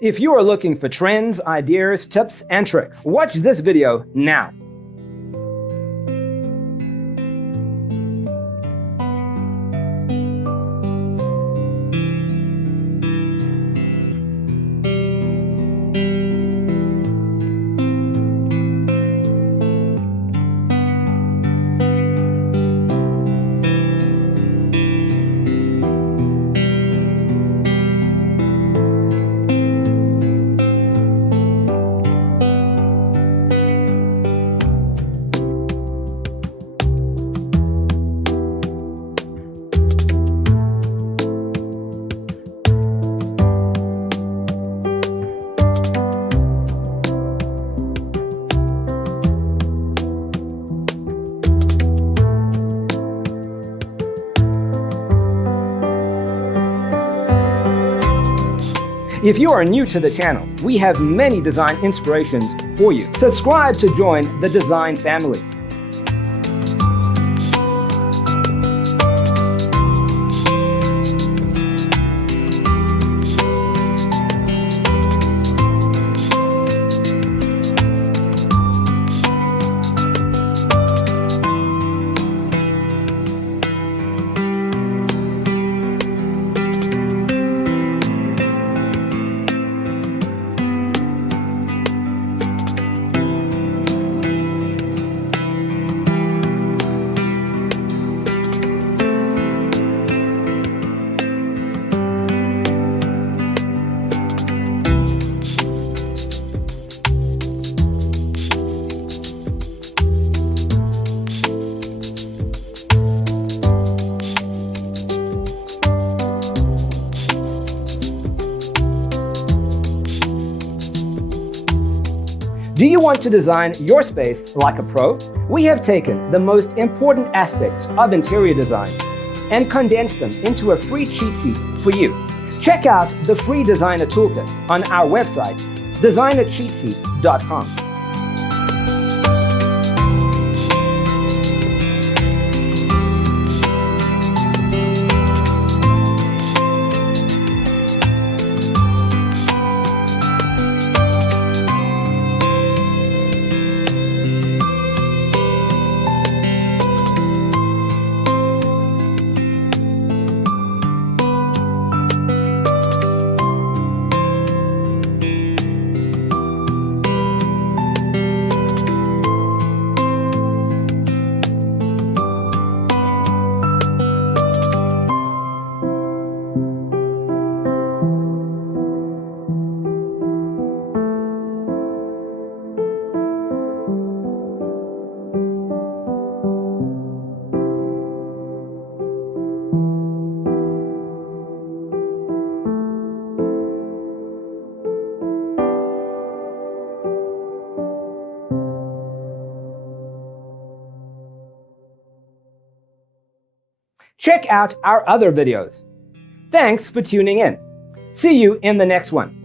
If you are looking for trends, ideas, tips, and tricks, watch this video now. If you are new to the channel, we have many design inspirations for you. Subscribe to join the design family. Do you want to design your space like a pro? We have taken the most important aspects of interior design and condensed them into a free cheat sheet for you. Check out the free designer toolkit on our website, designercheatsheet.com. Check out our other videos. Thanks for tuning in. See you in the next one.